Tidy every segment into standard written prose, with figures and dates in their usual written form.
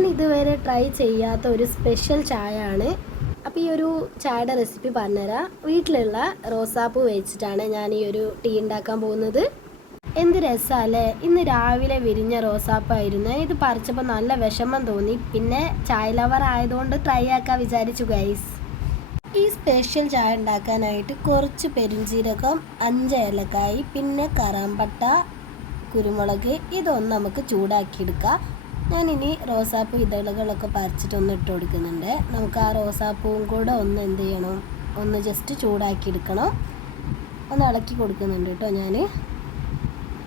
ഞാൻ ഇതുവരെ ട്രൈ ചെയ്യാത്ത ഒരു സ്പെഷ്യൽ ചായ ആണ്. അപ്പോൾ ഈ ഒരു ചായയുടെ റെസിപ്പി പറഞ്ഞുതരാം. വീട്ടിലുള്ള റോസാപ്പൂ വെച്ചിട്ടാണ് ഞാൻ ഈ ഒരു ടീ ഉണ്ടാക്കാൻ പോകുന്നത്. എന്ത് രസമല്ലേ! ഇന്ന് രാവിലെ വിരിഞ്ഞ റോസാപ്പായിരുന്നു. ഇത് പറിച്ചപ്പോൾ നല്ല വിഷമം തോന്നി. പിന്നെ ചായ ലവർ ആയതുകൊണ്ട് ട്രൈ ആക്കാൻ വിചാരിച്ചു ഗൈസ്. ഈ സ്പെഷ്യൽ ചായ ഉണ്ടാക്കാനായിട്ട് കുറച്ച് പെരുംജീരകം, 5 ഏലക്കായി, പിന്നെ കറാമ്പട്ട, കുരുമുളക് ഇതൊന്ന് നമുക്ക് ചൂടാക്കിയെടുക്കാം. ഞാനിനി റോസാപ്പൂ ഇതളുകളൊക്കെ പറിച്ചിട്ടൊന്ന് ഇട്ട് കൊടുക്കുന്നുണ്ട്. നമുക്ക് ആ റോസാപ്പൂവും കൂടെ ഒന്ന് എന്ത് ചെയ്യണം, ഒന്ന് ജസ്റ്റ് ചൂടാക്കിയെടുക്കണം. ഒന്ന് ഇളക്കി കൊടുക്കുന്നുണ്ട് കേട്ടോ ഞാൻ.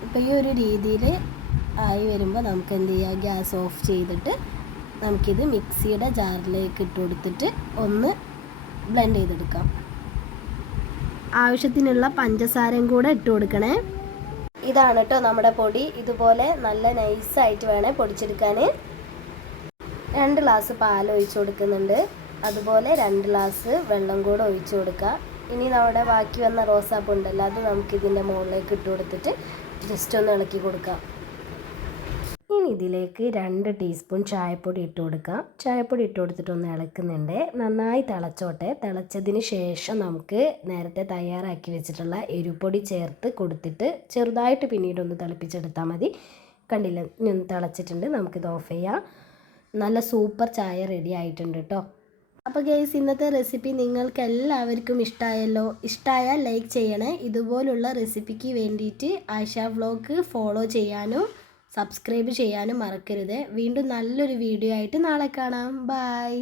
ഇപ്പോൾ ഈ ഒരു രീതിയിൽ ആയി വരുമ്പോൾ നമുക്ക് എന്ത് ചെയ്യുക, ഗ്യാസ് ഓഫ് ചെയ്തിട്ട് നമുക്കിത് മിക്സിയുടെ ജാറിലേക്ക് ഇട്ട് കൊടുത്തിട്ട് ഒന്ന് ബ്ലെൻഡ് ചെയ്തെടുക്കാം. ആവശ്യത്തിനുള്ള പഞ്ചസാരയും കൂടെ ഇട്ട് കൊടുക്കണേ. ഇതാണ് കേട്ടോ നമ്മുടെ പൊടി. ഇതുപോലെ നല്ല നൈസായിട്ട് വേണേൽ പൊടിച്ചെടുക്കാൻ. 2 ഗ്ലാസ് പാൽ ഒഴിച്ച് കൊടുക്കുന്നുണ്ട്. അതുപോലെ 2 ഗ്ലാസ് വെള്ളം കൂടെ ഒഴിച്ച് കൊടുക്കുക. ഇനി നമ്മുടെ ബാക്കി വന്ന റോസാപ്പൂ ഉണ്ടല്ലോ, അത് നമുക്കിതിൻ്റെ മുകളിലേക്ക് ഇട്ട് കൊടുത്തിട്ട് ജസ്റ്റ് ഒന്ന് ഇളക്കി കൊടുക്കാം. ഇനി ഇതിലേക്ക് 2 ടീസ്പൂൺ ചായപ്പൊടി ഇട്ട് കൊടുക്കാം. ചായപ്പൊടി ഇട്ട് കൊടുത്തിട്ട് ഒന്ന് ഇളക്കുന്നുണ്ട്. നന്നായി തിളച്ചോട്ടെ. തിളച്ചതിന് ശേഷം നമുക്ക് നേരത്തെ തയ്യാറാക്കി വെച്ചിട്ടുള്ള എരിപ്പൊടി ചേർത്ത് കൊടുത്തിട്ട് ചെറുതായിട്ട് പിന്നീട് ഒന്ന് തിളപ്പിച്ചെടുത്താൽ മതി. കണ്ടില്ല, ഇനി ഒന്ന് തിളച്ചിട്ടുണ്ട്. നമുക്കിത് ഓഫ് ചെയ്യാം. നല്ല സൂപ്പർ ചായ റെഡി ആയിട്ടുണ്ട് കേട്ടോ. അപ്പോൾ ഗൈസ്, ഇന്നത്തെ റെസിപ്പി നിങ്ങൾക്ക് എല്ലാവർക്കും ഇഷ്ടമായല്ലോ. ഇഷ്ടമായാൽ ലൈക്ക് ചെയ്യണേ. ഇതുപോലുള്ള റെസിപ്പിക്ക് വേണ്ടിയിട്ട് ആയിഷ വ്ലോഗ് ഫോളോ ചെയ്യാനും സബ്സ്ക്രൈബ് ചെയ്യാനും മറക്കരുത്. വീണ്ടും നല്ലൊരു വീഡിയോ ആയിട്ട് നാളെ കാണാം. ബൈ.